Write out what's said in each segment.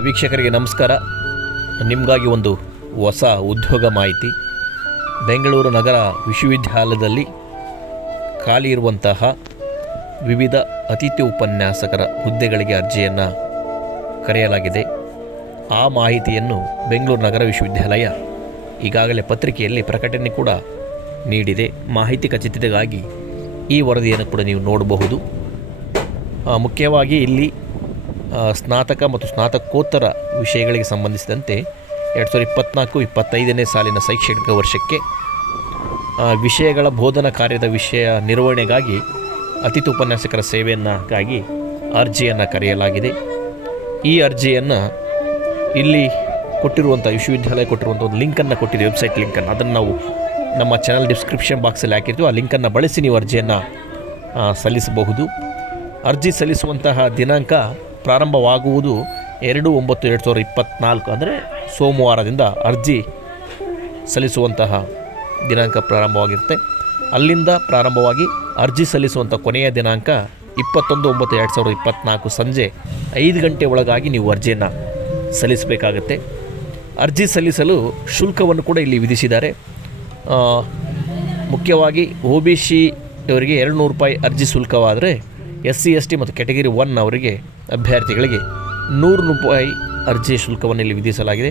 ವೀಕ್ಷಕರಿಗೆ ನಮಸ್ಕಾರ. ನಿಮಗಾಗಿ ಒಂದು ಹೊಸ ಉದ್ಯೋಗ ಮಾಹಿತಿ. ಬೆಂಗಳೂರು ನಗರ ವಿಶ್ವವಿದ್ಯಾಲಯದಲ್ಲಿ ಖಾಲಿ ಇರುವಂತಹ ವಿವಿಧ ಅತಿಥಿ ಉಪನ್ಯಾಸಕರ ಹುದ್ದೆಗಳಿಗೆ ಅರ್ಜಿಯನ್ನು ಕರೆಯಲಾಗಿದೆ. ಆ ಮಾಹಿತಿಯನ್ನು ಬೆಂಗಳೂರು ನಗರ ವಿಶ್ವವಿದ್ಯಾಲಯ ಈಗಾಗಲೇ ಪತ್ರಿಕೆಯಲ್ಲಿ ಪ್ರಕಟಣೆ ಕೂಡ ನೀಡಿದೆ. ಮಾಹಿತಿ ಖಚಿತತೆಗಾಗಿ ಈ ವರದಿಯನ್ನು ಕೂಡ ನೀವು ನೋಡಬಹುದು. ಮುಖ್ಯವಾಗಿ ಇಲ್ಲಿ ಸ್ನಾತಕ ಮತ್ತು ಸ್ನಾತಕೋತ್ತರ ವಿಷಯಗಳಿಗೆ ಸಂಬಂಧಿಸಿದಂತೆ ಎರಡು ಸಾವಿರದ ಇಪ್ಪತ್ತ್ನಾಲ್ಕು ಇಪ್ಪತ್ತೈದನೇ ಸಾಲಿನ ಶೈಕ್ಷಣಿಕ ವರ್ಷಕ್ಕೆ ವಿಷಯಗಳ ಬೋಧನಾ ಕಾರ್ಯದ ವಿಷಯ ನಿರ್ವಹಣೆಗಾಗಿ ಅತಿಥಿ ಉಪನ್ಯಾಸಕರ ಸೇವೆಯನ್ನಾಗಿ ಅರ್ಜಿಯನ್ನು ಕರೆಯಲಾಗಿದೆ. ಈ ಅರ್ಜಿಯನ್ನು ಇಲ್ಲಿ ಕೊಟ್ಟಿರುವಂಥ ವಿಶ್ವವಿದ್ಯಾಲಯ ಕೊಟ್ಟಿರುವಂಥ ಒಂದು ಲಿಂಕನ್ನು ಕೊಟ್ಟಿದೆ, ವೆಬ್ಸೈಟ್ ಲಿಂಕನ್ನು. ಅದನ್ನು ನಾವು ನಮ್ಮ ಚಾನಲ್ ಡಿಸ್ಕ್ರಿಪ್ಷನ್ ಬಾಕ್ಸಲ್ಲಿ ಹಾಕಿರ್ತೀವಿ. ಆ ಲಿಂಕನ್ನು ಬಳಸಿ ನೀವು ಅರ್ಜಿಯನ್ನು ಸಲ್ಲಿಸಬಹುದು. ಅರ್ಜಿ ಸಲ್ಲಿಸುವಂತಹ ದಿನಾಂಕ ಪ್ರಾರಂಭವಾಗುವುದು ಎರಡು ಒಂಬತ್ತು ಎರಡು ಸಾವಿರದ ಇಪ್ಪತ್ತ್ನಾಲ್ಕು ಅಂದರೆ ಸೋಮವಾರದಿಂದ ಅರ್ಜಿ ಸಲ್ಲಿಸುವಂತಹ ದಿನಾಂಕ ಪ್ರಾರಂಭವಾಗಿರುತ್ತೆ. ಅಲ್ಲಿಂದ ಪ್ರಾರಂಭವಾಗಿ ಅರ್ಜಿ ಸಲ್ಲಿಸುವಂಥ ಕೊನೆಯ ದಿನಾಂಕ ಇಪ್ಪತ್ತೊಂದು ಒಂಬತ್ತು ಎರಡು ಸಾವಿರದ ಇಪ್ಪತ್ತ್ನಾಲ್ಕು ಸಂಜೆ ಐದು ಗಂಟೆ ಒಳಗಾಗಿ ನೀವು ಅರ್ಜಿಯನ್ನು ಸಲ್ಲಿಸಬೇಕಾಗತ್ತೆ. ಅರ್ಜಿ ಸಲ್ಲಿಸಲು ಶುಲ್ಕವನ್ನು ಕೂಡ ಇಲ್ಲಿ ವಿಧಿಸಿದ್ದಾರೆ. ಮುಖ್ಯವಾಗಿ ಒ ಬಿ ಸಿ ಅವರಿಗೆ ಎರಡು ನೂರು ರೂಪಾಯಿ ಅರ್ಜಿ ಶುಲ್ಕವಾದರೆ ಎಸ್ ಸಿ ಎಸ್ ಟಿ ಮತ್ತು ಕೆಟಗರಿ ಒನ್ ಅವರಿಗೆ ಅಭ್ಯರ್ಥಿಗಳಿಗೆ ನೂರು ರೂಪಾಯಿ ಅರ್ಜಿ ಶುಲ್ಕವನ್ನು ಇಲ್ಲಿ ವಿಧಿಸಲಾಗಿದೆ.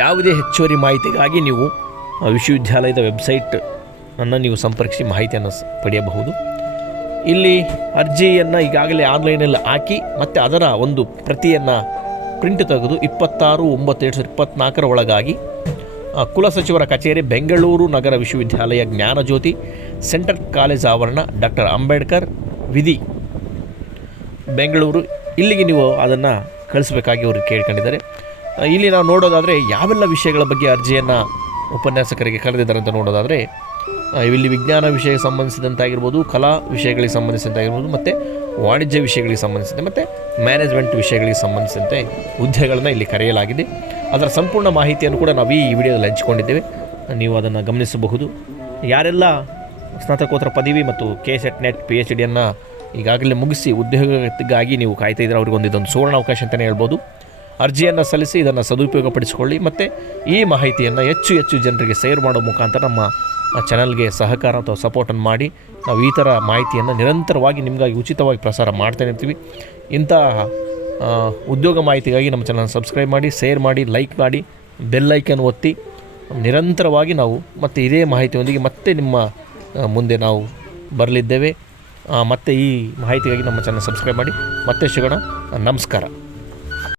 ಯಾವುದೇ ಹೆಚ್ಚುವರಿ ಮಾಹಿತಿಗಾಗಿ ನೀವು ವಿಶ್ವವಿದ್ಯಾಲಯದ ವೆಬ್ಸೈಟ್ ಅನ್ನು ನೀವು ಸಂಪರ್ಕಿಸಿ ಮಾಹಿತಿಯನ್ನು ಪಡೆಯಬಹುದು. ಇಲ್ಲಿ ಅರ್ಜಿಯನ್ನು ಈಗಾಗಲೇ ಆನ್ಲೈನಲ್ಲಿ ಹಾಕಿ ಮತ್ತು ಅದರ ಒಂದು ಪ್ರತಿಯನ್ನು ಪ್ರಿಂಟ್ ತೆಗೆದು ಇಪ್ಪತ್ತಾರು ಒಂಬತ್ತು ಎರಡು ಸಾವಿರದ ಇಪ್ಪತ್ತ್ನಾಲ್ಕರ ಒಳಗಾಗಿ ಕುಲಸಚಿವರ ಕಚೇರಿ ಬೆಂಗಳೂರು ನಗರ ವಿಶ್ವವಿದ್ಯಾಲಯ ಜ್ಞಾನಜ್ಯೋತಿ, ಸೆಂಟ್ರಲ್ ಕಾಲೇಜ್ ಆವರಣ ಡಾಕ್ಟರ್ ಅಂಬೇಡ್ಕರ್ ವಿಧಿ. ಬೆಂಗಳೂರು, ಇಲ್ಲಿಗೆ ನೀವು ಅದನ್ನು ಕಳಿಸ್ಬೇಕಾಗಿ ಅವರು ಕೇಳ್ಕೊಂಡಿದ್ದಾರೆ. ಇಲ್ಲಿ ನಾವು ನೋಡೋದಾದರೆ ಯಾವೆಲ್ಲ ವಿಷಯಗಳ ಬಗ್ಗೆ ಅರ್ಜಿಯನ್ನು ಉಪನ್ಯಾಸಕರಿಗೆ ಕರೆದಿದ್ದಾರೆ ಅಂತ ನೋಡೋದಾದರೆ ಇಲ್ಲಿ ವಿಜ್ಞಾನ ವಿಷಯಕ್ಕೆ ಸಂಬಂಧಿಸಿದಂತಾಗಿರ್ಬೋದು, ಕಲಾ ವಿಷಯಗಳಿಗೆ ಸಂಬಂಧಿಸಿದಂತಾಗಿರ್ಬೋದು, ಮತ್ತು ವಾಣಿಜ್ಯ ವಿಷಯಗಳಿಗೆ ಸಂಬಂಧಿಸಿದಂತೆ, ಮತ್ತು ಮ್ಯಾನೇಜ್ಮೆಂಟ್ ವಿಷಯಗಳಿಗೆ ಸಂಬಂಧಿಸಿದಂತೆ ಹುದ್ದೆಗಳನ್ನು ಇಲ್ಲಿ ಕರೆಯಲಾಗಿದೆ. ಅದರ ಸಂಪೂರ್ಣ ಮಾಹಿತಿಯನ್ನು ಕೂಡ ನಾವು ಈ ವಿಡಿಯೋದಲ್ಲಿ ಹಂಚಿಕೊಂಡಿದ್ದೇವೆ. ನೀವು ಅದನ್ನು ಗಮನಿಸಬಹುದು. ಯಾರೆಲ್ಲ ಸ್ನಾತಕೋತ್ತರ ಪದವಿ ಮತ್ತು K SET NET P H ಡಿಯನ್ನು ಈಗಾಗಲೇ ಮುಗಿಸಿ ಉದ್ಯೋಗಕ್ಕಾಗಿ ನೀವು ಕಾಯ್ತಾ ಇದ್ದರೆ ಅವ್ರಿಗೆ ಇದೊಂದು ಸುವರ್ಣ ಅವಕಾಶ ಅಂತಲೇ ಹೇಳ್ಬೋದು. ಅರ್ಜಿಯನ್ನು ಸಲ್ಲಿಸಿ ಇದನ್ನು ಸದುಪಯೋಗಪಡಿಸಿಕೊಳ್ಳಿ ಮತ್ತು ಈ ಮಾಹಿತಿಯನ್ನು ಹೆಚ್ಚು ಹೆಚ್ಚು ಜನರಿಗೆ ಶೇರ್ ಮಾಡೋ ಮುಖಾಂತರ ನಮ್ಮ ಚಾನಲ್ಗೆ ಸಹಕಾರ ಅಥವಾ ಸಪೋರ್ಟನ್ನು ಮಾಡಿ. ನಾವು ಈ ಥರ ಮಾಹಿತಿಯನ್ನು ನಿರಂತರವಾಗಿ ನಿಮಗಾಗಿ ಉಚಿತವಾಗಿ ಪ್ರಸಾರ ಮಾಡ್ತಾನೆ ಇರ್ತೀವಿ. ಇಂತಹ ಉದ್ಯೋಗ ಮಾಹಿತಿಗಾಗಿ ನಮ್ಮ ಚಾನಲ್ ಸಬ್ಸ್ಕ್ರೈಬ್ ಮಾಡಿ ಶೇರ್ ಮಾಡಿ ಲೈಕ್ ಮಾಡಿ ಬೆಲ್ ಐಕನ್ ಒತ್ತಿ, ನಿರಂತರವಾಗಿ ನಾವು ಮತ್ತು ಇದೇ ಮಾಹಿತಿಯೊಂದಿಗೆ ಮತ್ತೆ ನಿಮ್ಮ ಮುಂದೆ ನಾವು ಬರಲಿದ್ದೇವೆ. ಮತ್ತೆ ಈ ಮಾಹಿತಿಗಾಗಿ ನಮ್ಮ ಚಾನಲ್ ಸಬ್ಸ್ಕ್ರೈಬ್ ಮಾಡಿ. ಮತ್ತೆ ಸಿಗೋಣ. ನಮಸ್ಕಾರ.